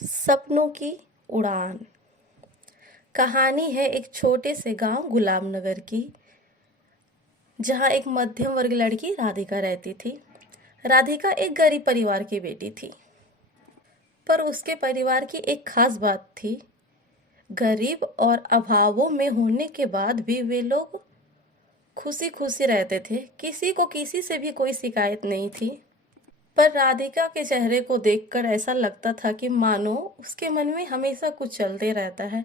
सपनों की उड़ान। कहानी है एक छोटे से गांव गुलामनगर की, जहां एक मध्यम वर्ग लड़की राधिका रहती थी। राधिका एक गरीब परिवार की बेटी थी, पर उसके परिवार की एक खास बात थी। गरीब और अभावों में होने के बाद भी वे लोग खुशी खुशी रहते थे। किसी को किसी से भी कोई शिकायत नहीं थी। पर राधिका के चेहरे को देखकर ऐसा लगता था कि मानो उसके मन में हमेशा कुछ चलते रहता है,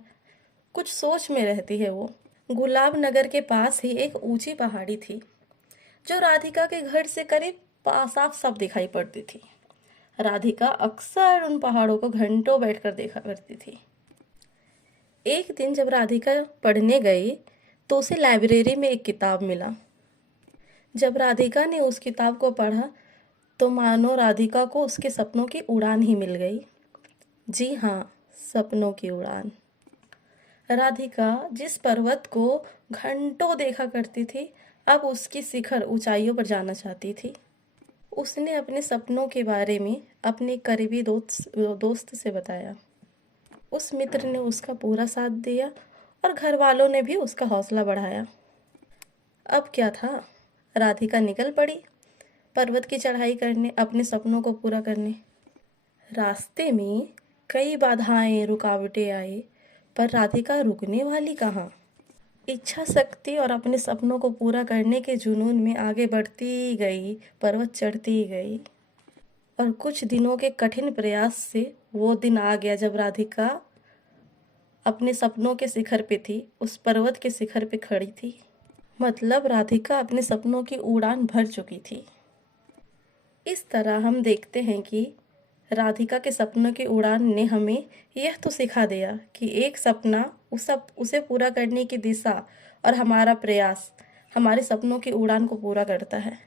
कुछ सोच में रहती है वो। गुलाब नगर के पास ही एक ऊंची पहाड़ी थी, जो राधिका के घर से करीब साफ साफ दिखाई पड़ती थी। राधिका अक्सर उन पहाड़ों को घंटों बैठकर देखा करती थी। एक दिन जब राधिका पढ़ने गई तो उसे लाइब्रेरी में एक किताब मिला। जब राधिका ने उस किताब को पढ़ा तो मानो राधिका को उसके सपनों की उड़ान ही मिल गई। जी हाँ, सपनों की उड़ान। राधिका जिस पर्वत को घंटों देखा करती थी, अब उसकी शिखर ऊंचाइयों पर जाना चाहती थी। उसने अपने सपनों के बारे में अपने करीबी दोस्त से बताया। उस मित्र ने उसका पूरा साथ दिया और घर वालों ने भी उसका हौसला बढ़ाया। अब क्या था, राधिका निकल पड़ी पर्वत की चढ़ाई करने, अपने सपनों को पूरा करने। रास्ते में कई बाधाएं, रुकावटें आई, पर राधिका रुकने वाली कहाँ। इच्छा शक्ति और अपने सपनों को पूरा करने के जुनून में आगे बढ़ती गई, पर्वत चढ़ती गई। और कुछ दिनों के कठिन प्रयास से वो दिन आ गया जब राधिका अपने सपनों के शिखर पे थी, उस पर्वत के शिखर पे खड़ी थी। मतलब राधिका अपने सपनों की उड़ान भर चुकी थी। इस तरह हम देखते हैं कि राधिका के सपनों की उड़ान ने हमें यह तो सिखा दिया कि एक सपना उसे पूरा करने की दिशा और हमारा प्रयास हमारे सपनों की उड़ान को पूरा करता है।